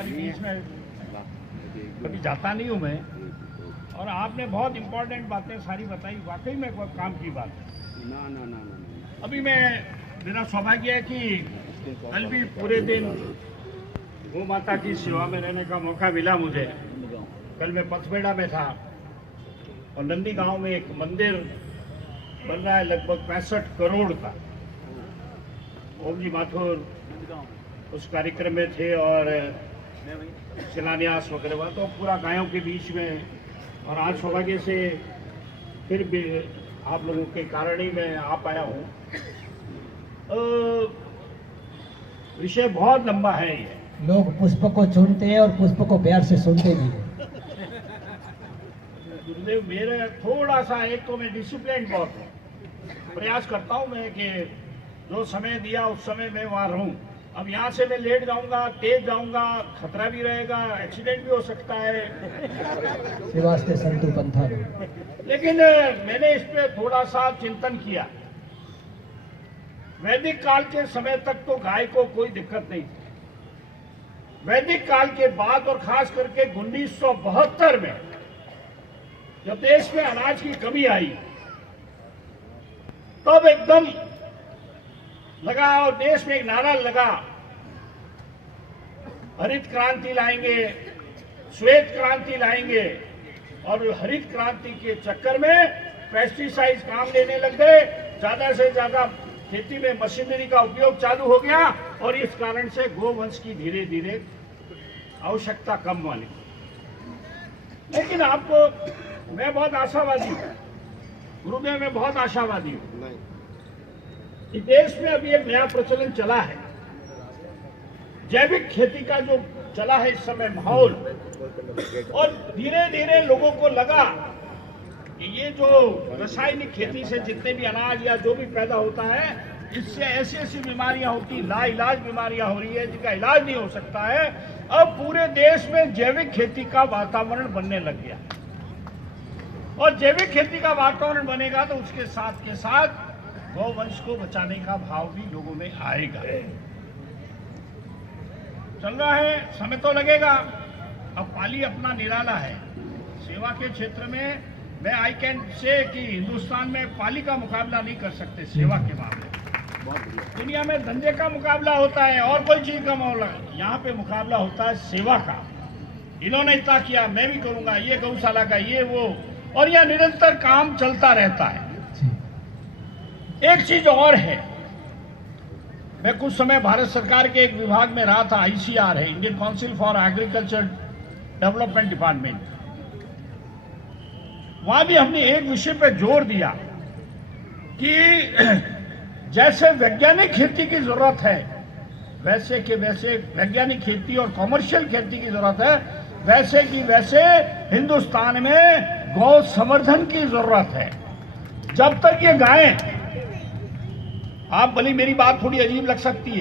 हमारे बीच में कभी जाता नहीं हूँ मैं, और आपने बहुत इम्पोर्टेंट बातें सारी बताई, वाकई में कोई काम की बात है। ना ना ना ना ना अभी मेरा सौभाग्य है कि कल भी पूरे दिन गौ माता की सेवा में रहने का मौका मिला मुझे। कल मैं पथबेड़ा में था और नंदी गांव में एक मंदिर बन रहा है लगभग 65 करोड़ का। ओम जी माथुर उस कार्यक्रम में थे और शिलान्यास वगैरह हुआ, तो पूरा गायों के बीच में। और आज सौभाग्य से फिर भी आप लोगों के कारण ही मैं आ पाया हूँ। विषय बहुत लंबा है ये। लोग पुष्प को चुनते हैं और पुष्प को प्यार से सुनते भी हैं। गुरुदेव मेरा थोड़ा सा, एक तो मैं डिसिप्लिन बहुत हूँ, प्रयास करता हूँ मैं कि जो समय दिया उस समय मैं वहाँ रहूँ। अब यहाँ से मैं लेट जाऊंगा, तेज जाऊंगा, खतरा भी रहेगा, एक्सीडेंट भी हो सकता है। शिवास्ते संतु पंथा। लेकिन मैंने इस पे थोड़ा सा चिंतन किया। वैदिक काल के समय तक तो गाय को कोई दिक्कत नहीं थी। वैदिक काल के बाद और खास करके 1972 में जब देश में अनाज की कमी आई, तब एकदम लगा और देश में एक नारा लगा, हरित क्रांति लाएंगे, श्वेत क्रांति लाएंगे। और हरित क्रांति के चक्कर में पेस्टिसाइड काम लेने लग गए, ज्यादा से ज्यादा खेती में मशीनरी का उपयोग चालू हो गया, और इस कारण से गोवंश की धीरे धीरे आवश्यकता कम वाली। लेकिन आपको मैं बहुत आशावादी हूँ, गुरुदेव मैं बहुत आशावादी हूँ। इस देश में अभी एक नया प्रचलन चला है, जैविक खेती का जो चला है इस समय माहौल, और धीरे धीरे लोगों को लगा कि ये जो रासायनिक खेती से जितने भी अनाज या जो भी पैदा होता है, इससे ऐसी ऐसी बीमारियां होती, लाइलाज बीमारियां हो रही है जिनका इलाज नहीं हो सकता है। अब पूरे देश में जैविक खेती का वातावरण बनने लग गया, और जैविक खेती का वातावरण बनेगा तो उसके साथ के साथ गौवंश को बचाने का भाव भी लोगों में आएगा। चल रहा है, समय तो लगेगा। अब पाली अपना निराला है। सेवा के क्षेत्र में मैं आई कैन से कि हिंदुस्तान में पाली का मुकाबला नहीं कर सकते सेवा के मामले। दुनिया में धंधे का मुकाबला होता है और कोई चीज का मामला, यहाँ पे मुकाबला होता है सेवा का। इन्होंने इतना किया, मैं भी करूंगा, ये गौशाला का, ये वो, और यह निरंतर काम चलता रहता है। एक चीज और है, मैं कुछ समय भारत सरकार के एक विभाग में रहा था, ICR है, Indian council for agriculture development department. वहां भी हमने एक विषय पर जोर दिया कि जैसे वैज्ञानिक खेती की जरूरत है, वैसे कि वैसे वैज्ञानिक खेती और कॉमर्शियल खेती की जरूरत है, वैसे कि वैसे हिंदुस्तान में गौ संवर्धन की जरूरत है। जब तक ये गायें, आप भली मेरी बात थोड़ी अजीब लग सकती है,